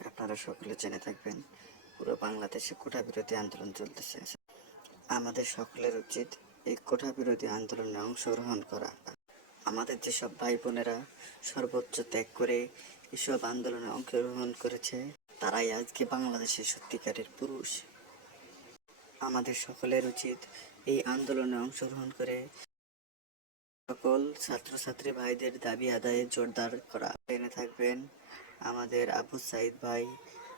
আপনারা সকলে জেনে থাকবেন, পুরো বাংলাদেশে কোটা বিরোধী আন্দোলন চলতেছে। আমাদের সকলের উচিত এই কোটা বিরোধী আন্দোলনে অংশগ্রহণ করা। আমাদের যেসব ভাই বোনেরা সর্বোচ্চ ত্যাগ করে এসব আন্দোলনে অংশগ্রহণ করেছে, তারাই আজকে বাংলাদেশের সত্যিকারের পুরুষ। আমাদের সকলের উচিত এই আন্দোলনে অংশগ্রহণ করে সকল ছাত্রছাত্রী ভাইদের দাবি আদায়ে জোরদার করা। থাকবেন আমাদের আবু সাইদ ভাই,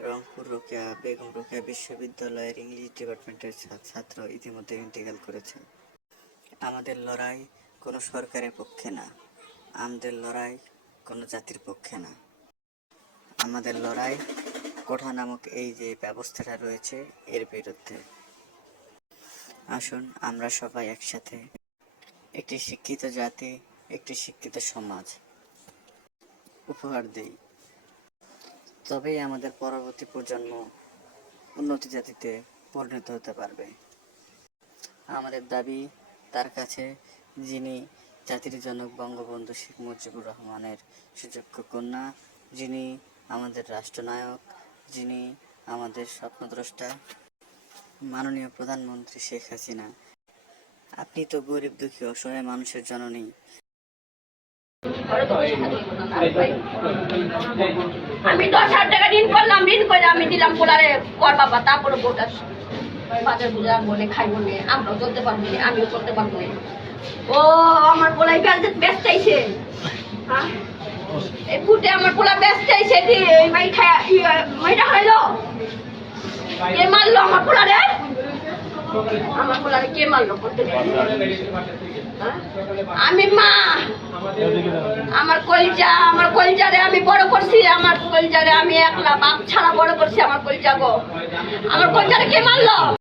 রংপুর রোকেয়া, বেগম রোকেয়া বিশ্ববিদ্যালয়ের ইংলিশ ডিপার্টমেন্টের ছাত্র ইতিমধ্যে ইন্টিগ্রাল করেছে। আমাদের লড়াই কোনো সরকারের পক্ষে না, আমাদের লড়াই কোনো জাতির পক্ষে না। আমাদের লড়াই কোঠা নামক এই যে ব্যবস্থাটা রয়েছে, এর বিরুদ্ধে। আসুন আমরা সবাই একসাথে একটি শিক্ষিত জাতি, একটি শিক্ষিত সমাজ উপহার দিই। তবেই আমাদের পরবর্তী প্রজন্ম উন্নতি জাতিতে পরিণত হতে পারবে। আমাদের দাবি, তার কাছে যিনি জাতির জনক বঙ্গবন্ধু শেখ মুজিবুর রহমানের সুযোগ্য কন্যা, যিনি আমাদের রাষ্ট্রনায়ক, যিনি আমাদের স্বপ্নদ্রষ্টা, মাননীয় প্রধানমন্ত্রী শেখ হাসিনা। আপনি তো গরিব দুঃখী, অসহায় মানুষের জননী। আমি দশ হাজার টাকা ঋণ করলাম, ঋণ করে আমি দিলাম পোলারে কর বাবা, তারপরে বোটা বাজার বুজার বলে খাই বলে আমরাও চলতে পারব না, আমিও চলতে পারব না। ও, আমার পোলাই ব্যস্ত আইছে। হ্যাঁ? এই ফুটে আমার পোলা ব্যস্ত আইছে মাই খায় মাইটা খাইলো। কে মারলো আমার পোলারে? আমার পোলারে কে মারলো হ্যাঁ? আমি মা আমার কলজা, আমার কলজারে আমি বড় করছি, আমার কলজারে আমি একলা বাপ ছাড়া বড় করছি, আমার কলজা গো। আমার কলজারে কে মারলো?